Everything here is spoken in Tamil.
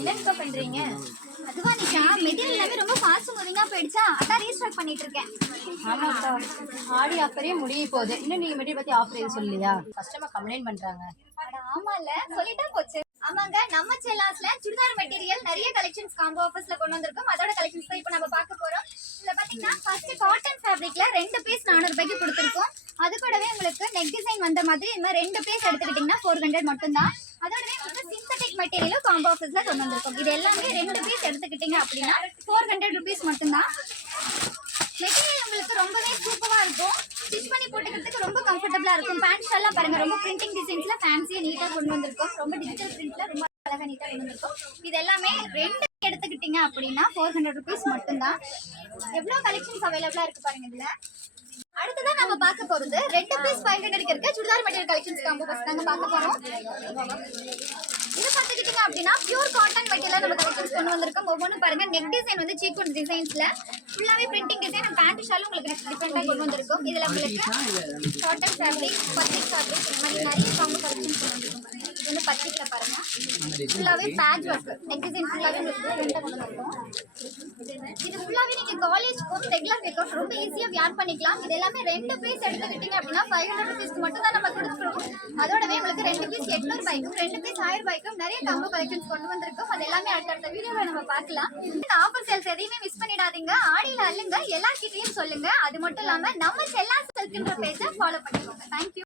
என்னப்பா பண்றீங்க? அதுவா நிஷா, மெட்டீரியல் எல்லாமே ரொம்ப ஃபாஸ்ட் மூவிங்கா போயிடுச்சா, அதான் ரீஸ்டாக் பண்ணிட்டு இருக்கேன். ஆமாப்பா, ஆடி ஆஃபரே முடிய போகுது. இன்னும் நீங்க மெட்டீரியல் பத்தி ஆஃபர் எதுவும் சொல்லலையா? கஸ்டமர் கம்ப்ளைண்ட் பண்றாங்க. அட ஆமால, சொல்லிட்டா போச்சு. ஆமாங்க, நம்ம செல்லாஸ்ல சுடிதார் மெட்டீரியல் நிறைய கலெக்ஷன்ஸ் காம்போ ஆஃபர்ஸ்ல கொண்டு வந்திருக்கோம். அதோட கலெக்ஷன்ஸ் தான் இப்போ நம்ம பார்க்க போறோம். இதுல பாத்தீங்கன்னா ஃபர்ஸ்ட் காட்டன் ஃபேப்ரிக்ல 2 பீஸ் 400 ரூபாய்க்கு கொடுத்துருக்கோம். அது கூடவே உங்களுக்கு நெக் டிசைன் வந்த மாதிரி இந்த மாதிரி 2 பீஸ் எடுத்துக்கிட்டீங்கன்னா 400 மட்டும் தான். அதோடவே உங்களுக்கு சிந்தட்டிக் மெட்டீரியலும் காம்போ ஆஃபர்ஸ்ல கொண்டு வந்திருக்கோம். இது எல்லாமே 2 பீஸ் எடுத்துக்கிட்டீங்க அப்படின்னா 400 ரூபீஸ் மட்டும் தான். மெட்டீரியல் உங்களுக்கு ரொம்பவே சூப்பரா இருக்கும். ஸ்டிச் பண்ணி போட்டுக்கிறதுக்கு ரொம்ப கம்ஃபர்டபுளா இருக்கும். பேண்ட் ஷால்லாம் பாருங்க, ரொம்ப பிரிண்டிங் டிசைன்ஸ்ல ஃபேன்சியா நீட்டா கொண்டு வந்திருக்கோம். ரொம்ப டிஜிட்டல் பிரிண்ட்ல ரொம்ப அழகா நீட்டா கொண்டு வந்திருக்கோம். இது எல்லாமே 2 எடுத்துக்கிட்டீங்க அப்படின்னா 400 ரூபீஸ் மட்டும் தான். எவ்வளவு கலெக்ஷன்ஸ் அவைலபிளா இருக்கு பாருங்க இதுல. அடுத்ததான் நம்ம பார்க்க போறது 2 பீஸ் 500 இருக்க churidar material collections combo first நாங்க பார்க்க போறோம். இது பார்த்துக்கிட்டீங்க அப்படின்னா பியூர் காட்டன் மெட்டீரியல் நம்ம கலெக்ஷன்ஸ் கொண்டு வந்திருக்கோம். ஒவ்வொன்றும் பாருங்க, நெக் டிசைன் வந்து சீக்வென்ஸ் டிசைன்ஸ்ல ஃபுல்லாவே பிரிண்டிங் டிசைன் அண்ட் பேண்ட் ஷாலும் உங்களுக்கு டிஃபரெண்டா கொண்டு வந்திருக்கும். இதுல உங்களுக்கு காட்டன் ஃபேப்ரிக், பத்திக் ஃபேப்ரிக் இந்த மாதிரி நிறைய காம்போ கலெக்ஷன்ஸ் கொண்டு வந்திருக்கும். இது வந்து பத்திக்ல பாருங்க, ஃபுல்லாவே பேட்ச் ஒர்க் நெக் டிசைன் ஃபுல்லாவே உங்களுக்கு டிஃபரெண்டா கொண்டு வந்திருக்கும். இது ஃபுல்லாவே நீங்க காலேஜ்க்கும் ரெகுலர் வேர்க்கும் ரொம்ப ஈஸியா வியர் பண்ணிக்கலாம். இது எல்லாமே 2 பீஸ் எடுத்துக்கிட்டீங்க அப்படின்னா 500 ரூபீஸ்க்கு மட்டும் தான் நம்ம கொடுத்துருக்கோம். அதோடவே உங்களுக்கு 2 பீஸ் 800 ரூபாய்க்கும் 2 பீஸ் 1000 ரூபாய்க்கும் நிறைய காம்போ கலெக்ஷன்ஸ் கொண்டு வந்திருக்கோம். அது எல்லாமே அடுத்த வீடியோவை நம்ம பார்க்கலாம். இந்த ஆஃபர் சேல்ஸ் எதையுமே மிஸ் பண்ணிடாதீங்க. ஆடியில அல்லுங்க, எல்லார்கிட்டயும் சொல்லுங்க. அது மட்டும் இல்லாம நம்ம செல்லாஸ் சில்க்ன்ற பேஜை ஃபாலோ பண்ணிக்கோங்க. தேங்க்யூ.